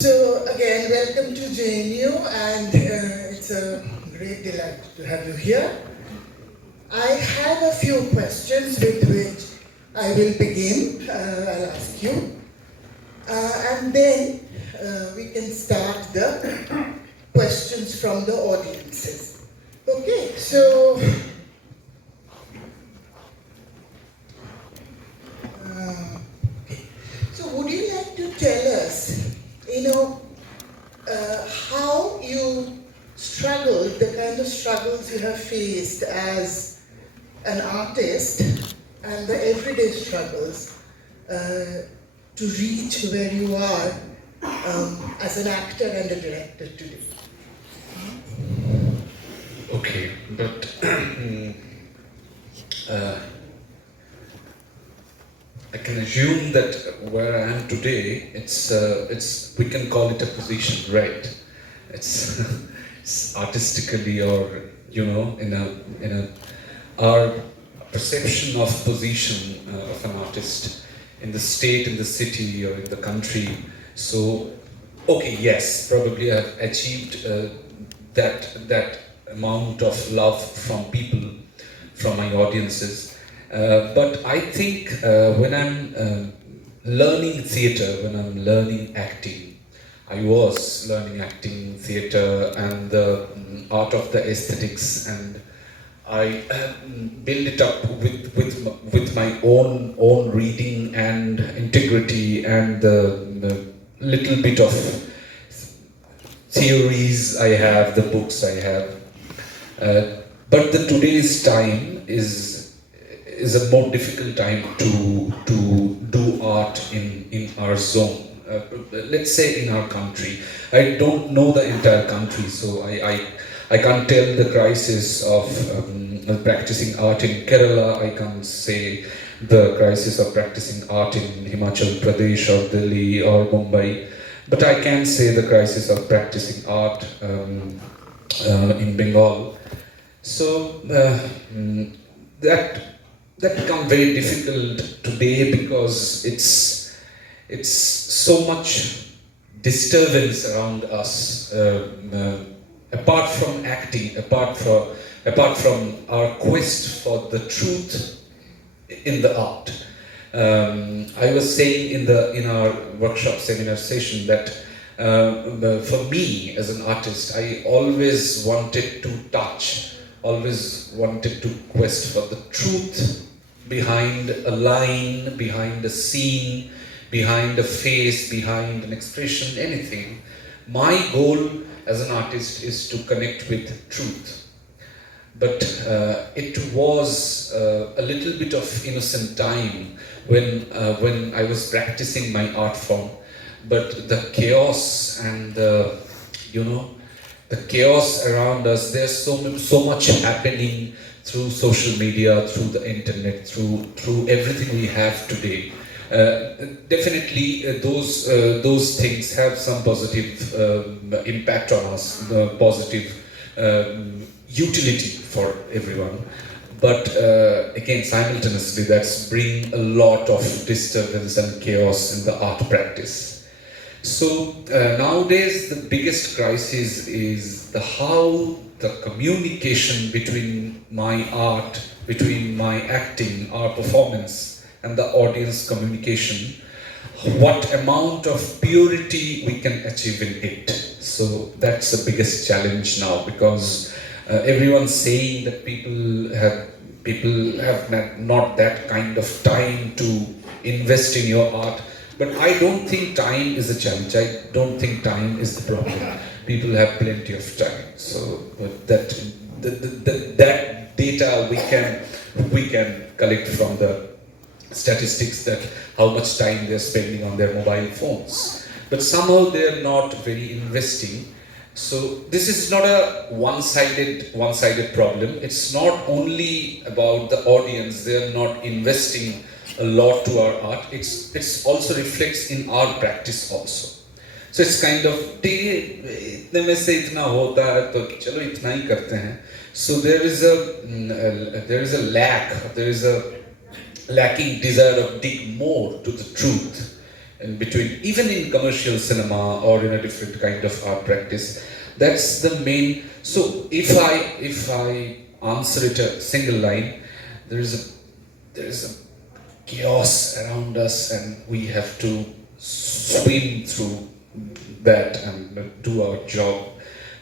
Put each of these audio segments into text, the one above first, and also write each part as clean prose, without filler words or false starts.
So again, welcome to JNU, and it's a great delight to have you here. I have a few questions with which I will begin. I'll ask you, and then we can start the questions from the audiences. Okay, so uh, so would you like to tell us, how you struggled, the kind of struggles you have faced as an artist, and the everyday struggles to reach where you are as an actor and a director today? Okay, but I can assume that where I am today, it's we can call it a position, right? It's, it's artistically, or in a our perception of position of an artist in the state, in the city, or in the country. So, okay, yes, probably I've achieved that amount of love from people, from my audiences. But I think when I'm learning theater, when I'm learning acting, I was learning acting, theater, and the art of the aesthetics, and I build it up with my own reading and integrity and the little bit of theories I have, the books I have. But the today's time is a more difficult time to do art in our zone. Let's say in our country. I don't know the entire country, so I can't tell the crisis of practicing art in Kerala. I can't say the crisis of practicing art in Himachal Pradesh or Delhi or Mumbai. But I can say the crisis of practicing art in Bengal. So that become very difficult today because it's so much disturbance around us. Apart from acting, apart from our quest for the truth in the art. I was saying in our workshop seminar session that for me as an artist, I always wanted to touch, always wanted to quest for the truth behind a line, behind a scene, behind a face, behind an expression, anything. My goal as an artist is to connect with truth. But it was a little bit of innocent time when I was practicing my art form. But the chaos and the chaos around us, there's so much happening through social media, through the internet, through everything we have today. Definitely, those things have some positive impact on us, positive utility for everyone. But again, simultaneously, that's bring a lot of disturbance and chaos in the art practice. So nowadays, the biggest crisis is the how the communication between my art, between my acting, our performance, and the audience communication, what amount of purity we can achieve in it. So that's the biggest challenge now, because everyone's saying that people have not that kind of time to invest in your art. But I don't think time is a challenge. I don't think time is the problem. People have plenty of time. So that data we can collect from the statistics, that how much time they're spending on their mobile phones. But somehow they're not very investing. So this is not a one-sided problem. It's not only about the audience. They're not investing a lot to our art. It's also reflects in our practice also. So it's kind of इतने में से इतना होता है तो चलो इतना ही करते हैं. So there is a lack, there is a lacking desire of dig more to the truth. in between, even in commercial cinema or in a different kind of art practice. That's the main. So if I answer it a single line, there is a chaos around us, and we have to swim through that and do our job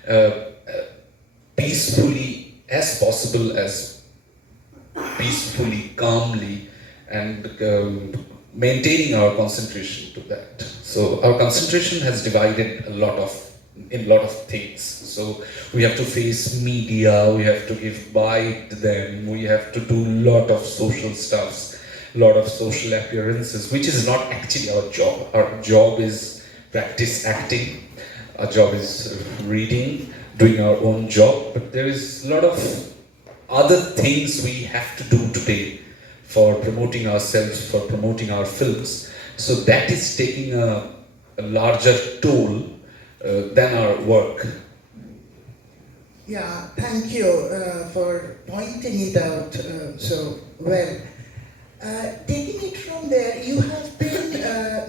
uh, peacefully as possible, as peacefully, calmly, and maintaining our concentration to that. So our concentration has divided in a lot of things. So we have to face media, we have to give bite to them, we have to do a lot of social stuffs, lot of social appearances, which is not actually our job. Our job is practice acting, our job is reading, doing our own job, but there is a lot of other things we have to do today for promoting ourselves, for promoting our films. So that is taking a larger toll than our work. Yeah, thank you for pointing it out so well. Taking it from there, you have been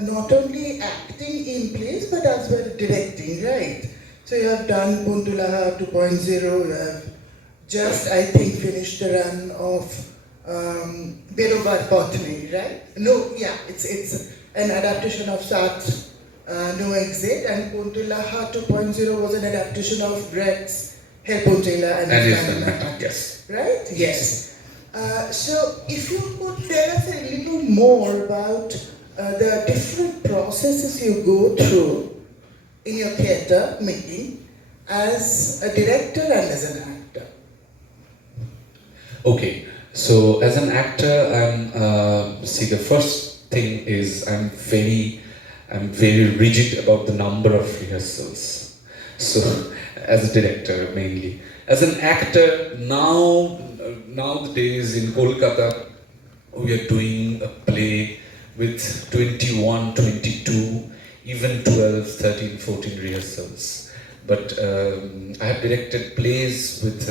not only acting in plays but as well directing, right? So you have done Puntulaha 2.0, you have just, I think, finished the run of Berobar Potni, right? No, yeah, it's an adaptation of Sat No Exit, and Puntulaha 2.0 was an adaptation of Brett's Hey Puntila and And his it's Diamond. yes. Right? Yes. So, if you could tell us a little more about the different processes you go through in your theatre making as a director and as an actor. Okay, so as an actor, see, the first thing is I'm very rigid about the number of rehearsals. So, as a director mainly. As an actor, nowadays in Kolkata, we are doing a play with 21, 22, even 12, 13, 14 rehearsals. But I have directed plays with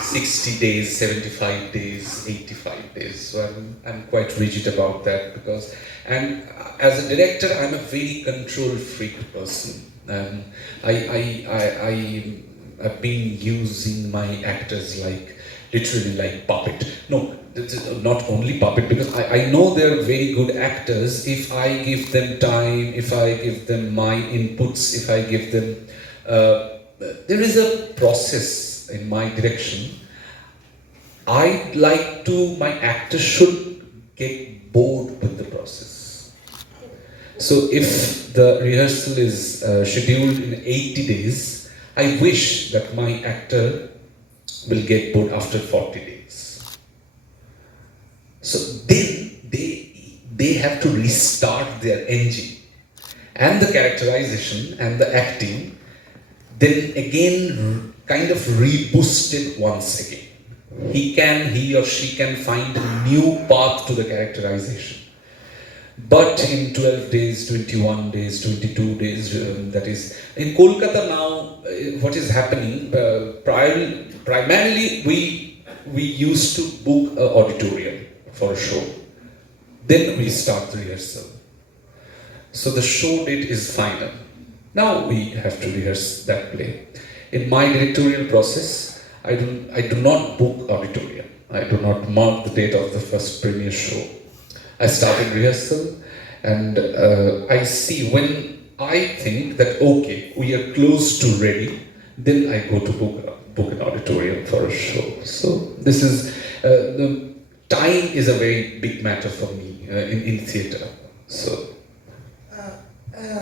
60 days, 75 days, 85 days. So I'm quite rigid about that because, and as a director, I'm a very control freak person. I've been using my actors like literally like puppet. No, not only puppet, because I know they're very good actors if I give them time, if I give them my inputs, if I give them. There is a process in my direction. I'd like to, my actors should get bored with the process. So if the rehearsal is scheduled in 80 days, I wish that my actor will get bored after 40 days. So then they have to restart their engine and the characterization and the acting, then again kind of reboosted once again. He or she can find a new path to the characterization. But in 12 days, 21 days, 22 days, that is, in Kolkata now, what is happening, primarily we used to book an auditorium for a show. Then we start the rehearsal. So the show date is final. Now we have to rehearse that play. In my directorial process, I do not book auditorium. I do not mark the date of the first premiere show. I started rehearsal, and I see when I think that okay, we are close to ready, then I go to book an auditorium for a show. So this is the time is a very big matter for me in theatre. So.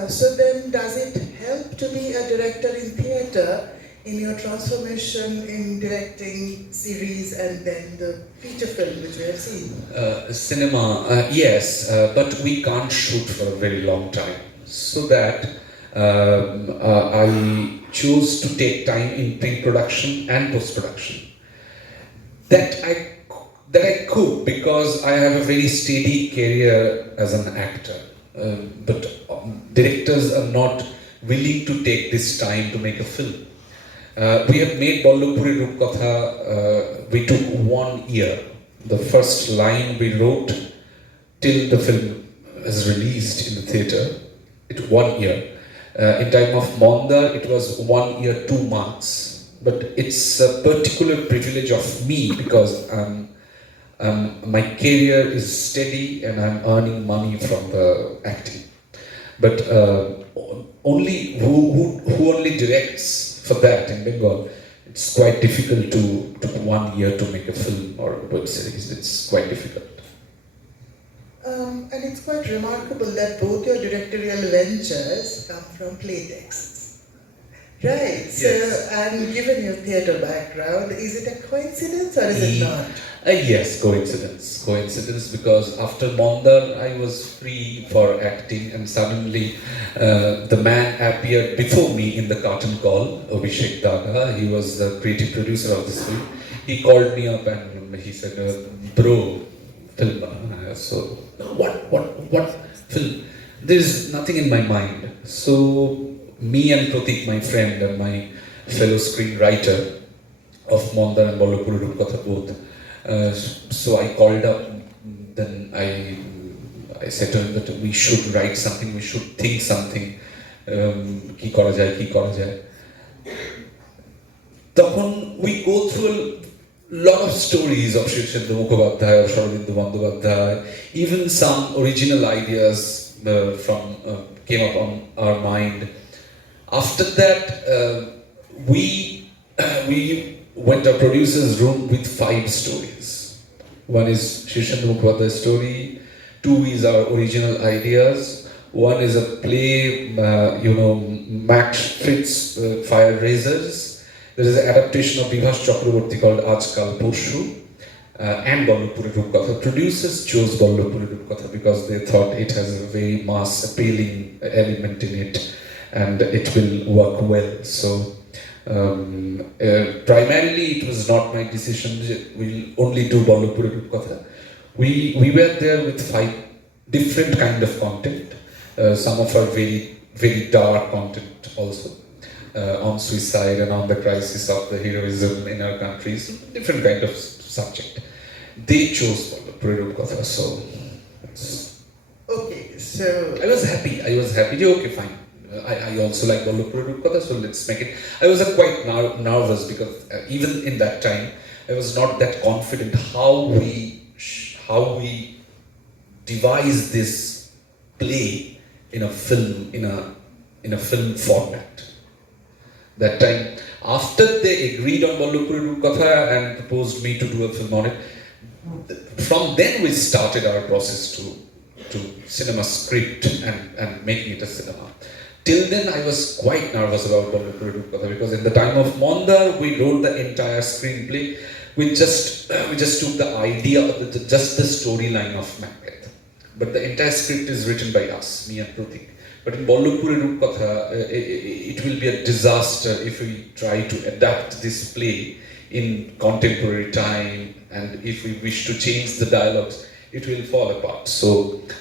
So then, does it help to be a director in theatre in your transformation in directing series and then the feature film which we have seen? Cinema, yes, but we can't shoot for a very long time. So that I chose to take time in pre-production and post-production. That I could because I have a very steady career as an actor. But directors are not willing to take this time to make a film. We have made Ballabpuri Rupkatha, we took 1 year. The first line we wrote till the film was released in the theatre. It 1 year. In time of Mondar, it was 1 year 2 months. But it's a particular privilege of me because my career is steady and I'm earning money from the acting. But only who only directs for that in Bengal. It's quite difficult to 1 year to make a film or a web series. It's quite difficult. And it's quite remarkable that both your directorial ventures come from play texts. Right, so, Yes. and given your theatre background, is it a coincidence or is it not? Yes, coincidence. Coincidence because after Mondar I was free for acting and suddenly the man appeared before me in the curtain call, Abhishek Daga. He was the creative producer of this film. He called me up and he said, bro, film. So, what film? There's nothing in my mind. So, me and Pratik, my friend and my fellow screenwriter of Mondar and Bollapuri Rupkatha both, so I called up, then I said to him that we should write something, we should think something, কি করা যায়. তখন we go through a lot of stories of Shirchendra Mukhopadhyay or Sharabindu Bandyopadhyay, even some original ideas came up on our mind. After that, we went to our producer's room with 5 stories. One is Shirchendra Mukhopadhyay's story, 2 is our original ideas, 1 is a play, Max Fritz, Fire Razors. There is an adaptation of Vibhas Chakraborty called Ajkal Porshu and Bollapuri Rupkatha. Producers chose Bollapuri Rupkatha because they thought it has a very mass appealing element in it and it will work well. So primarily it was not my decision, we'll only do Bollapuri Rupkatha. We were there with 5 different kind of content, some of our very, very dark content also, on suicide and on the crisis of the heroism in our countries, different kind of subject. They chose Bollapuri Rupkatha, so Okay, so I was happy. Okay, fine. I also like Bollapuri Rupkatha, so let's make it. I was quite nervous because even in that time, I was not that confident how we devise this play in a film format. That time, after they agreed on Bollapuri Rupkatha and proposed me to do a film on it, from then we started our process to cinema script and making it a cinema. Till then, I was quite nervous about Bollapuri Rupkatha because in the time of Mondar, we wrote the entire screenplay. We just took the idea of just the storyline of Macbeth, but the entire script is written by us, me and Pratik. But in Bollapuri Rupkatha, it will be a disaster if we try to adapt this play in contemporary time, and if we wish to change the dialogues, it will fall apart. So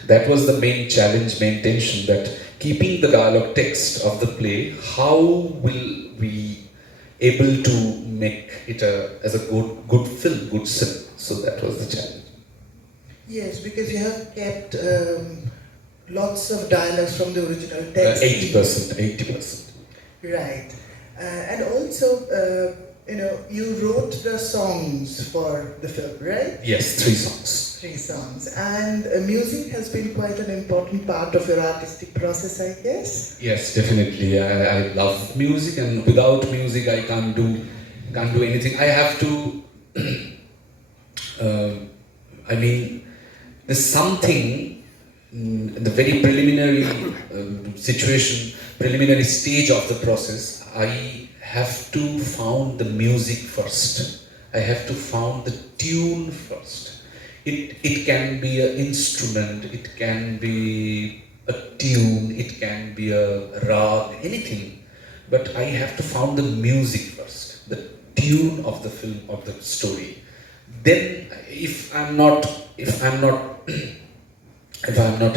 that was the main challenge, main tension, that keeping the dialogue text of the play, how will we able to make it as a good film, good cinema? So that was the challenge. yes, because you have kept lots of dialogues from the original text. 80%. Right. And also, you wrote the songs for the film, right? Yes, 3 songs. 3 songs. And music has been quite an important part of your artistic process, I guess. Yes, definitely. I love music, and without music, I can't do anything. I have to. There's something in the very preliminary preliminary stage of the process. I have to found the music first. I have to found the tune first. It can be an instrument, it can be a tune, it can be a rag, anything. But I have to found the music first, the tune of the film, of the story. Then, if I'm not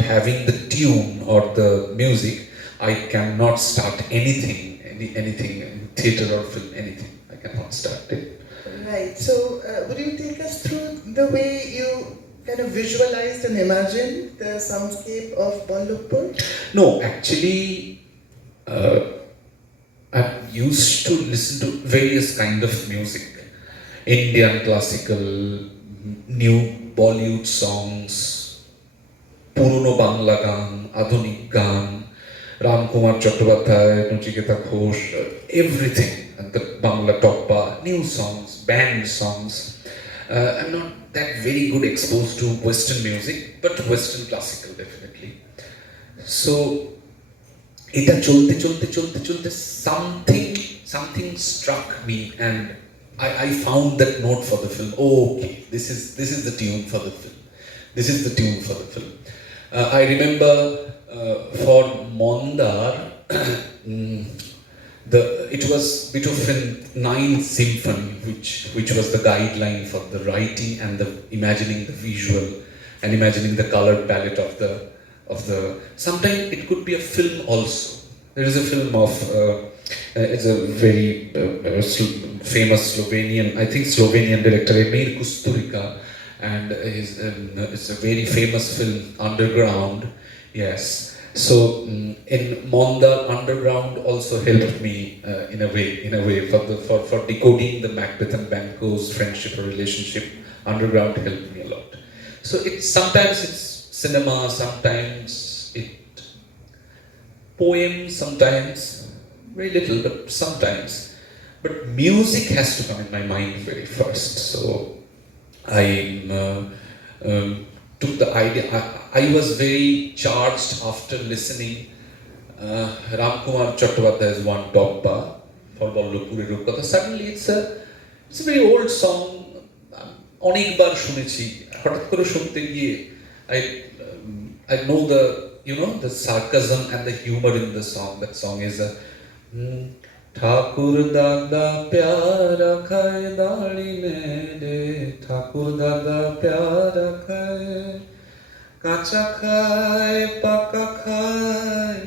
having the tune or the music, I cannot start anything in theatre or film, anything. I cannot start it. Right. So, would you take us through the way you kind of visualized and imagined the soundscape of Ballabpur? No, actually, I used to listen to various kind of music, Indian classical, new Bollywood songs, পুরনো বাংলা গান, আধুনিক গান, Ramkumar Chattopadhyay, Nachiketa Ghosh, everything, the Bangla Toppa, new songs, band songs. I'm not that very good exposed to Western music, but Western classical definitely. So, এটা চলতে something struck me, and I found that note for the film. Oh, okay, this is the tune for the film. This is the tune for the film. I remember for Mondar, it was Beethoven Ninth Symphony, which was the guideline for the writing and the imagining the visual and imagining the color palette of the. Sometimes it could be a film also. There is a film of it's a very famous Slovenian director Emir Kusturica, and it's a very famous film, Underground. Yes. So in Mondar, Underground also helped me in a way for decoding the Macbeth and Banquo's friendship or relationship. Underground helped me a lot. So sometimes it's cinema, sometimes it poem, sometimes very little, but sometimes. But music has to come in my mind very first. So I took the idea. I was very charged after listening Ramkumar Chattopadhyay's one Toppa for Ballabpurer Rupkatha. Suddenly it's a very old song. অনেকবার শুনেছি, হঠাৎ করে শুনতে গিয়ে I know the sarcasm and the humor in the song. That song is ঠাকুর দাদা প্যারা খায় দাড়িনে রে, ঠাকুর দাদা প্যারা খায়, কাঁচা খায় পাকা খায়,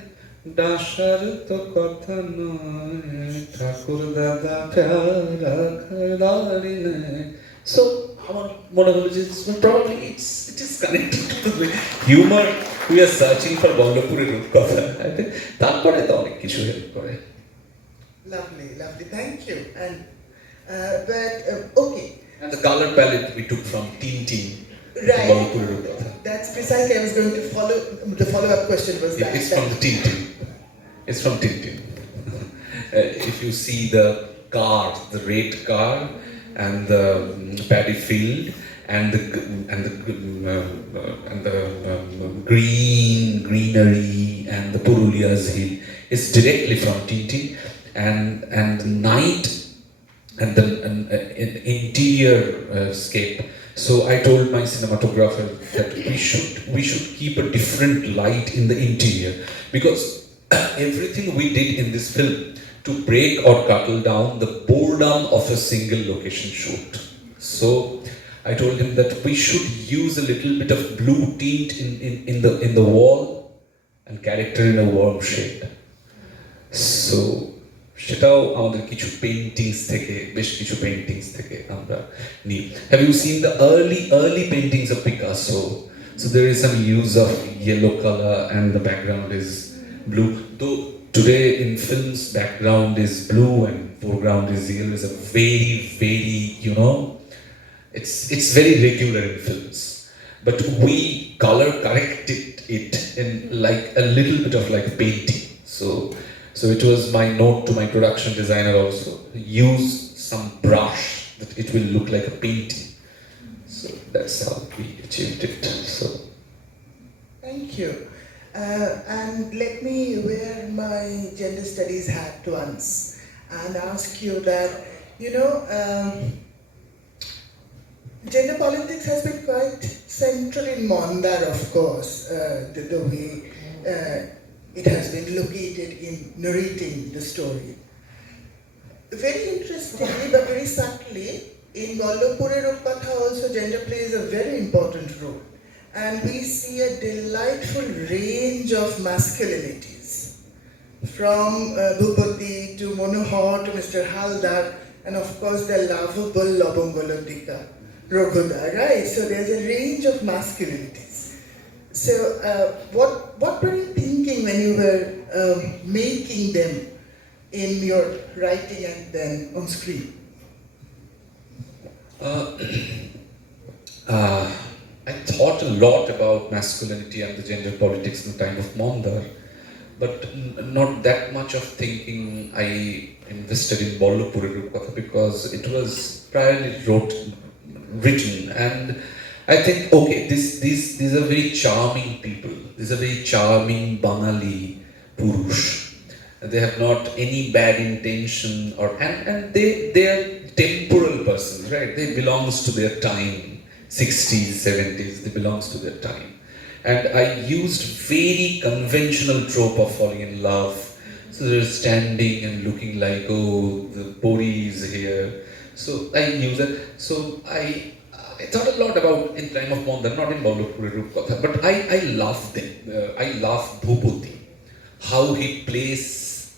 ডাসার তো কথা নয়, ঠাকুর দাদা প্যারা খায় দাড়িনে. So আমার মনে হলো যে probably it is connected to the humor we are searching for Ballabpurer Rupkatha. I think তারপরে তো অনেক কিছু হেল্প করে. Lovely, thank you. And okay. And the color palette we took from Tintin. Right. Ballabpurer Rupkatha. That's precisely I was going to follow. The follow-up question was that. It's from the Tintin. It's from Tintin. If you see the car, the red car, and the paddy field, and the greenery, and the Purulia's hill, is directly from Tintin, and the night and the interior scape. So I told my cinematographer that we should keep a different light in the interior, because everything we did in this film to break or cuttle down the boredom of a single location shoot. So I told him that we should use a little bit of blue tint in the wall and character in a warm shade. So সেটাও আমাদের কিছু বেশ কিছু paintings থেকে আমরা নিই. Have you seen the early paintings of Picasso? So there is some use of yellow color and the background is blue. Though today in films background is blue and foreground is yellow, is a very it's very regular in films. But we color corrected it in like a little bit of like painting. So it was my note to my production designer also. Use some brush that it will look like a painting. So that's how we achieved it. So thank you. And let me wear my gender studies hat once and ask you that, gender politics has been quite central in Mondar, of course, the way it has been located in narrating the story. Very interestingly, but very subtly, in Ballabpurer Rupkatha also gender plays a very important role. And we see a delightful range of masculinities, from Bhupati to Monohar to Mr. Haldar, and of course the lovable Lobongolodika. Raghuda, right? So there's a range of masculinities. So what were you thinking when you were making them in your writing and then on screen? I thought a lot about masculinity and the gender politics in the time of Mondar, but not that much of thinking I invested in Bollapuri Rupakatha because it was primarily written, and I think okay, these are very charming people. These are very charming Bangali Purush. They have not any bad intention and they are temporal persons, right? They belongs to their time, 60s, 70s, they belongs to their time. And I used very conventional trope of falling in love. So they're standing and looking like, oh, the Puri is here. So I use it. So I thought a lot about in time of Mondar, not in Bollapuri Rupakatha, but I love them. I love Bhupati, how he places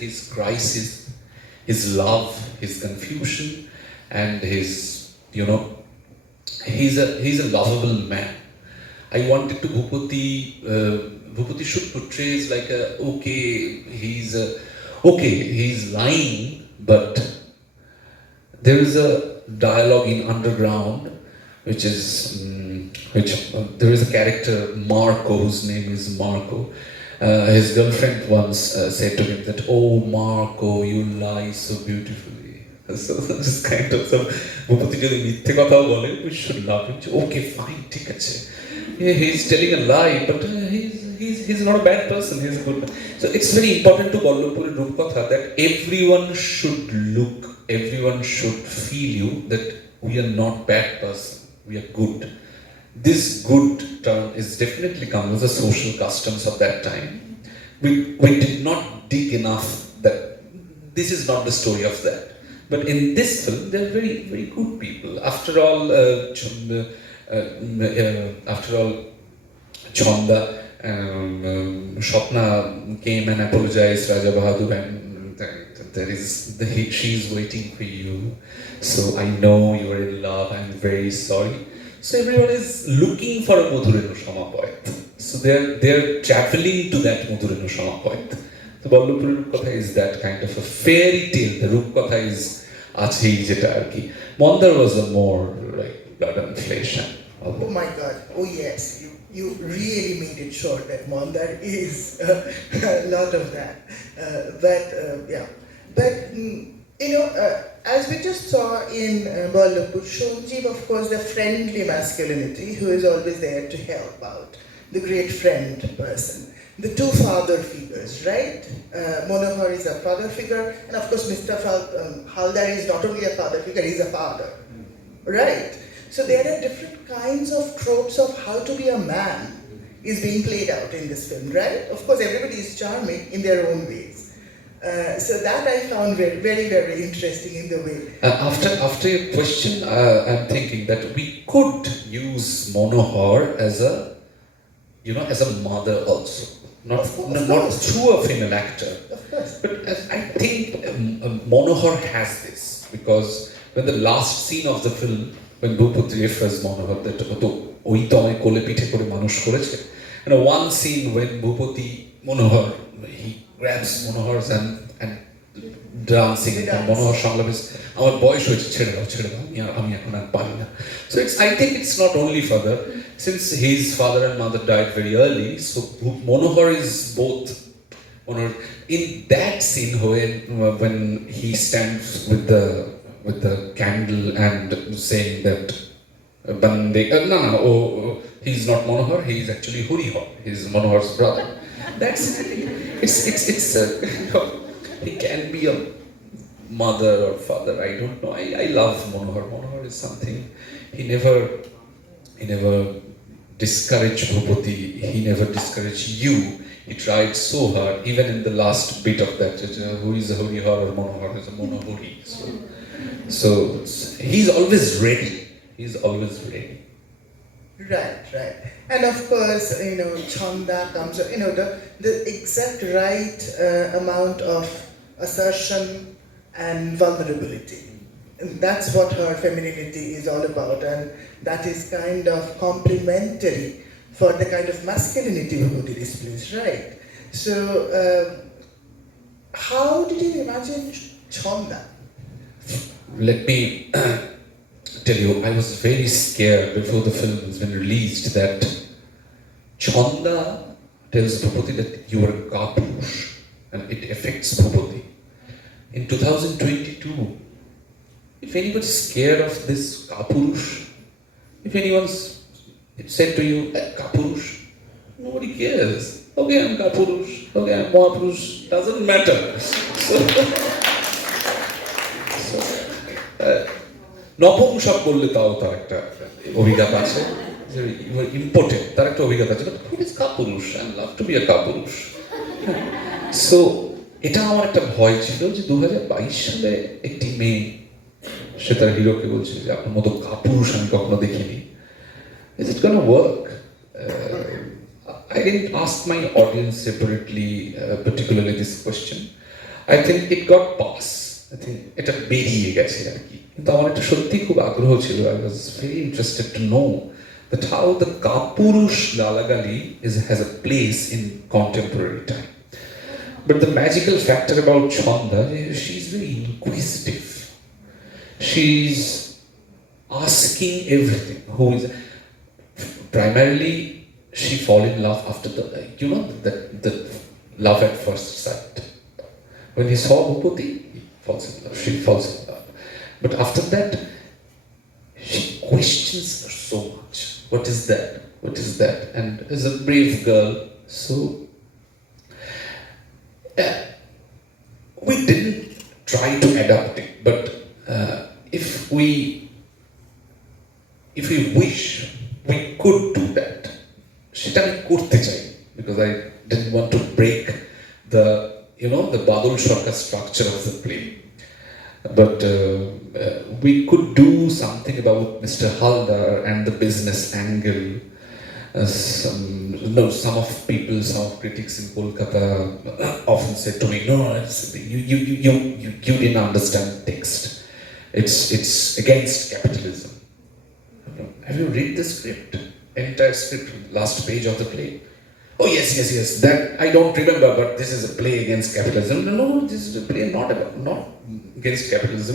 his crisis, his love, his confusion, and his, he's a lovable man. I wanted to Bhupati should portray like he's lying, but there is a dialogue in Underground, which there is a character Marco, whose name is Marco. His girlfriend once said to him that, "Oh Marco, you lie so beautifully." So this kind of some Bhupati jodi mithe kotha bole, we should laugh. Okay, fine, ঠিক আছে. Yeah, he's telling a lie, but he's not a bad person. He's a good. So it's very important to Bollapuri Rupakatha that everyone should feel you that we are not bad person. We are good. This good term is definitely comes as a social customs of that time. We did not dig enough that this is not the story of that. But in this film, they're very, very good people. After all, Chanda, Shopna came and apologized, Raja Bahadur, and she's waiting for you. So I know you are in love. I'm very sorry. So everyone is looking for a Madhurenu Samapoit. So they're traveling to that Madhurenu Samapoit. So Bollapuri Rupakatha is that kind of a fairy tale. The Rupakatha is Achhi jeta arki. Mondar was a more like blood and flesh. Oh my God! Oh yes, you really made it sure that Mondar is a lot of that. But as we just saw in Bollapur, Shonjeev, of course, the friendly masculinity who is always there to help out, the great friend person. The two father figures, right? Monohar is a father figure, and of course, Mr. Haldar is not only a father figure, he's a father, right? So there are different kinds of tropes of how to be a man is being played out in this film, right? Of course, everybody is charming in their own ways. So that I found very, very, very interesting in the way. After your question, I'm thinking that we could use Monohar as a mother also, not through a female actor. Of course. But I think Monohar has this because when the last scene of the film, when Bhupati refers Monohar that oi to amay kole pithe kore manush koreche, and one scene when Monohar he grabs Monohar's and dancing and Monohar সংলাপ is আমার বয়স হয়েছে ছেড়ে দাও আমি এখন আর পারি না. So I think it's not only father, since his father and mother died very early, so Monohar is both. In that scene when he stands with the candle and saying that he's not Monohar, he is actually Hurihar, he's Monohar's brother. That's it's he can be a mother or father, I don't know. I love Monohar. Monohar is something, he never discouraged Bhupati, he never discouraged you. He tried so hard, even in the last bit of that, who is a Hurihar or Monohar is a Monohari. So he's always ready. Right. And of course, Chanda comes, the exact right amount of assertion and vulnerability. that's what her femininity is all about, and that is kind of complementary for the kind of masculinity Vibhuti displays, right? So, how did you imagine Chonda? Let me tell you, I was very scared before the film has been released that Chonda tells Bhupati that you are a Kapurush and it affects Bhupati. In 2022, if anybody's scared of this Kapurush, if anyone's said to you, Kapurush, nobody cares. Okay, I'm Kapurush, okay, I'm Mahapurush, doesn't matter. নপুংসক বললে তাও তার একটা অভিজ্ঞতা আছে important তার একটা অভিজ্ঞতা আছে but who is Kapurush I love to be a Kapurush so এটা আমার একটা ভয় ছিল যে 2022 সালে একটি মেয়ে সে তার হিরোকে বলছে যে আপনার মতো কাপুরুষ আমি কখনো দেখিনি is it gonna work I didn't ask my audience separately particularly this question. I think it got passed. I think এটা বেরিয়ে গেছে আর কি কিন্তু আমার একটা সত্যি খুব আগ্রহ ছিল I was very interested to know that how the Kapurush Galagali has a place in contemporary time. But the magical factor about Chonda, she's very inquisitive. She's asking everything. Who is primarily she fall in love after the love at first sight. When he saw Bhupati, she falls in love. But after that, she questions her so much. What is that? What is that? And as a brave girl, so we didn't try to adapt it. But if we wish, we could do that. সেটা আমি করতে চাই because I didn't want to break the the Badul Sarkar structure of the play. But we could do something about Mr. Haldar and the business angle. Some of critics in Kolkata often said to me, "No, you didn't understand text. It's against capitalism." Have you read the script? Entire script, last page of the play. Oh yes. That I don't remember, but this is a play against capitalism. No, this is a play not against capitalism.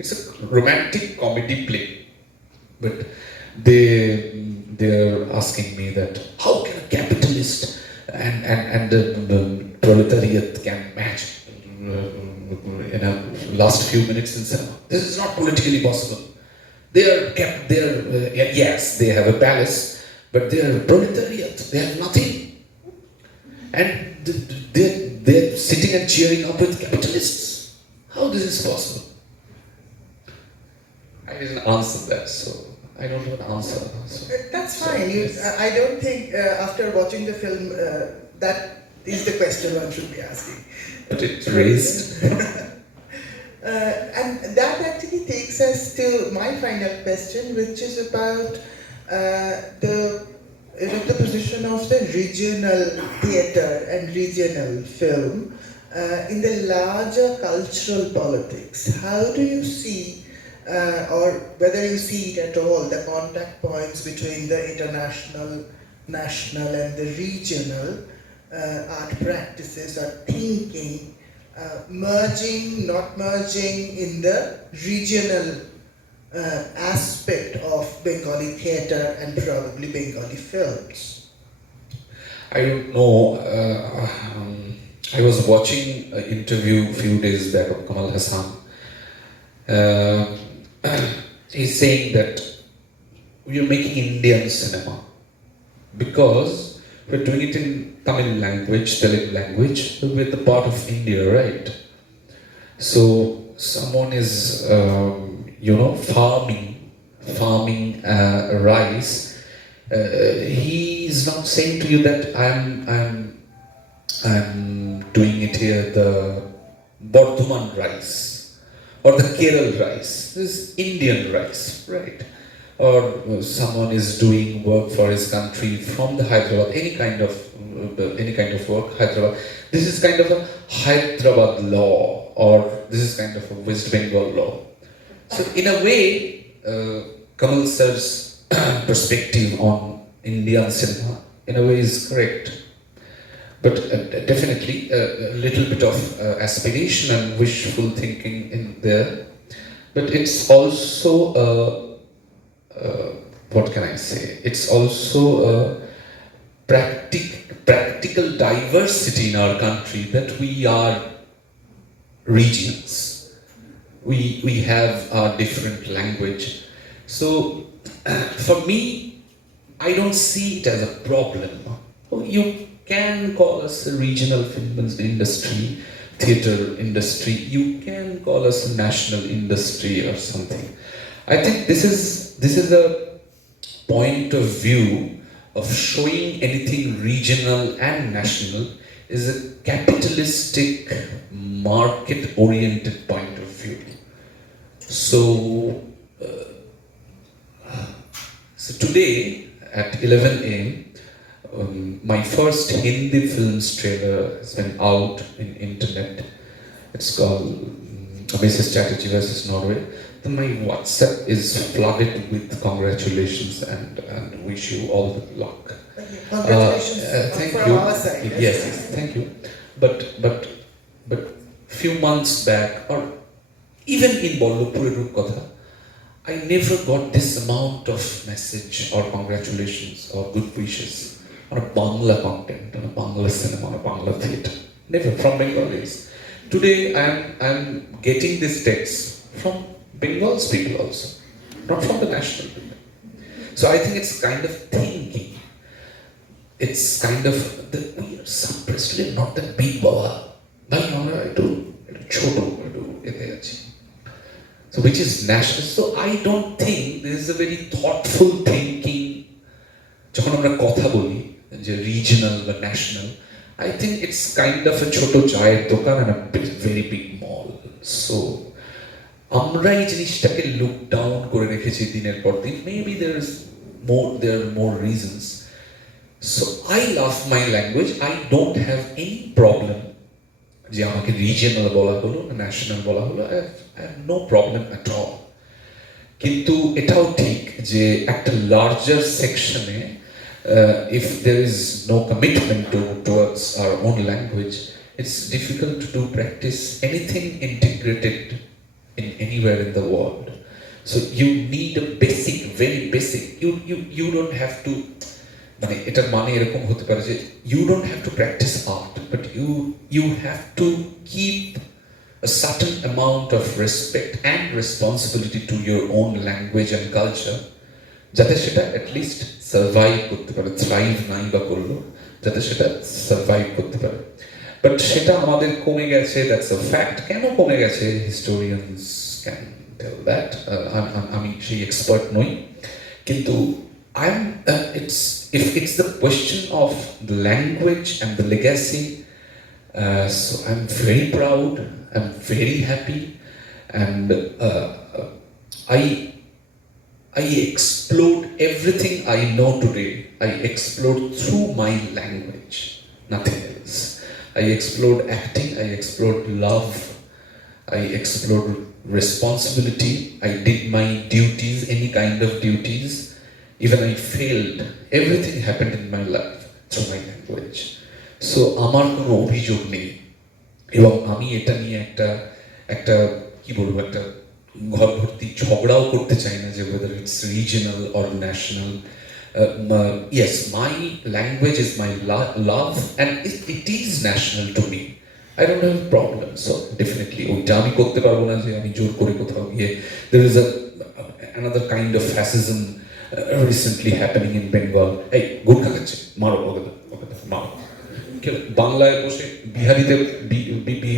It's a romantic comedy play. But they're asking me that how can a capitalist and the proletariat can match in a last few minutes in cinema? This is not politically possible. Yes, they have a palace, but they are proletariat. They have nothing, and they're sitting and cheering up with capitalists. How this is possible? I didn't answer that, so I don't have an answer. So, That's fine. I don't think after watching the film that is the question one should be asking. But it raised. And that actually takes us to my final question, which is about the position of the regional theatre and regional film in the larger cultural politics. How do you see, or whether you see it at all, the contact points between the international, national, and the regional art practices or thinking? Merging, not merging in the regional aspect of Bengali theatre and probably Bengali films? I don't know. I was watching an interview a few days back of Kamal Hassan. He's saying that we are making Indian cinema because we're doing it in Tamil language, Telugu language, we're the part of India, right? So someone is, farming rice. He is not saying to you that I'm doing it here, the Bardhaman rice or the Kerala rice. This is Indian rice, right? Or someone is doing work for his country from the Hyderabad, any kind of work, Hyderabad. This is kind of a Hyderabad law, or this is kind of a West Bengal law. So in a way, Kamal sir's perspective on Indian cinema, in a way, is correct. But definitely a little bit of aspiration and wishful thinking in there. But it's also, what can I say? It's also a practical diversity in our country, that we are regions. We have a different language. So for me, I don't see it as a problem. You can call us a regional film industry, theatre industry. You can call us a national industry or something. I think this is a point of view of showing anything regional and national is a capitalistic, market-oriented point of view. So, so today at 11 a.m., my first Hindi film's trailer has been out in internet. It's called Mrs. Chatterjee versus Norway. Then my WhatsApp is flooded with congratulations and wish you all the luck. Congratulations Thank from you. our side. Yes, thank you. But few months back, or even in Bollopur Kotha, I never got this amount of message or congratulations or good wishes on a Bangla content, on a Bangla cinema, on a Bangla theatre. Never, from Bengalis. Today I'm getting this text from Bengal's people also, not from the national people. So I think it's kind of thinking. It's kind of, we are suppressed, not that big Baba. I do, choto, I do, so which is national. So I don't think this is a very thoughtful thinking. যখন আমরা কথা বলি যে regional বা national, I think it's kind of a ছোট চায়ের দোকান and a very big mall. So আমরা এই জিনিসটাকে look down করে রেখেছি দিনের পর দিন. Maybe there are more reasons. So I love my language. I don't have any problem যে আমাকে রিজিয়নাল বলা হলো না ন্যাশনাল বলা হলো, I have no problem at all. কিন্তু এটাও ঠিক যে একটা লার্জার সেকশনে if there is no commitment towards our own language, it's difficult to do practice anything integrated in anywhere in the world. So you need a basic, very basic. You don't have to, মানে এটার মানে এরকম হতে পারে যে you don't have to practice art, but you have to keep a certain amount of respect and responsibility to your own language and culture, যাতে সেটা at least survive করতে পারে, thrive নাই বা করলো, যাতে সেটা survive করতে পারে। But সেটা আমাদের কমে গেছে, that's a fact. কেন কমে গেছে? Historians can tell that. আমি সেই expert নই, কিন্তু if it's the question of the language and the legacy, so I'm very proud, I'm very happy, and I explode everything I know today. I explode through my language, nothing else. I explode acting, I explode love, I explode responsibility. I did my duties, any kind of duties. Even I failed. Everything happened in my life through my language. So আমার কোনো অভিযোগ নেই, এবং আমি এটা নিয়ে একটা কি বলবো, একটা ঘর ভর্তি ঝগড়াও করতে চাই না যে whether it's regional or national. Yes, my language is my love, and it is national to me. I don't have a problem. So definitely ওইটা আমি করতে পারবো না যে আমি জোর করে কোথাও গিয়ে. There is another kind of fascism recently happening in Bengal. এই গুটখা খাচ্ছে, মারো ওকে, মারো। বাংলায় বসে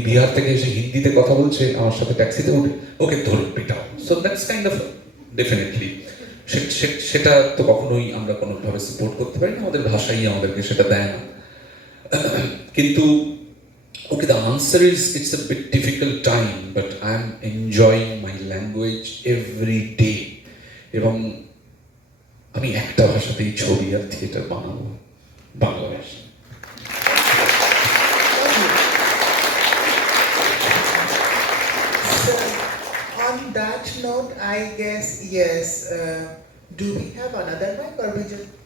বিহার থেকে এসে হিন্দিতে কথা বলছে আমার সাথে ট্যাক্সিতে উঠে, ওকে ধরুন পিটাও। So that's kind of definitely সেটা তো কখনোই আমরা কোনোভাবে সাপোর্ট করতে পারি না, আমাদের ভাষাই আমাদেরকে সেটা দেয় না। কিন্তু okay, the answer is it's a bit difficult time, but I am enjoying my language every day, এবং আমি একটা ভাষাতেই ছবি আর থিয়েটার বানাবো, বাংলা ভাষা। On that note, I guess yes. Do we have another mic or we just?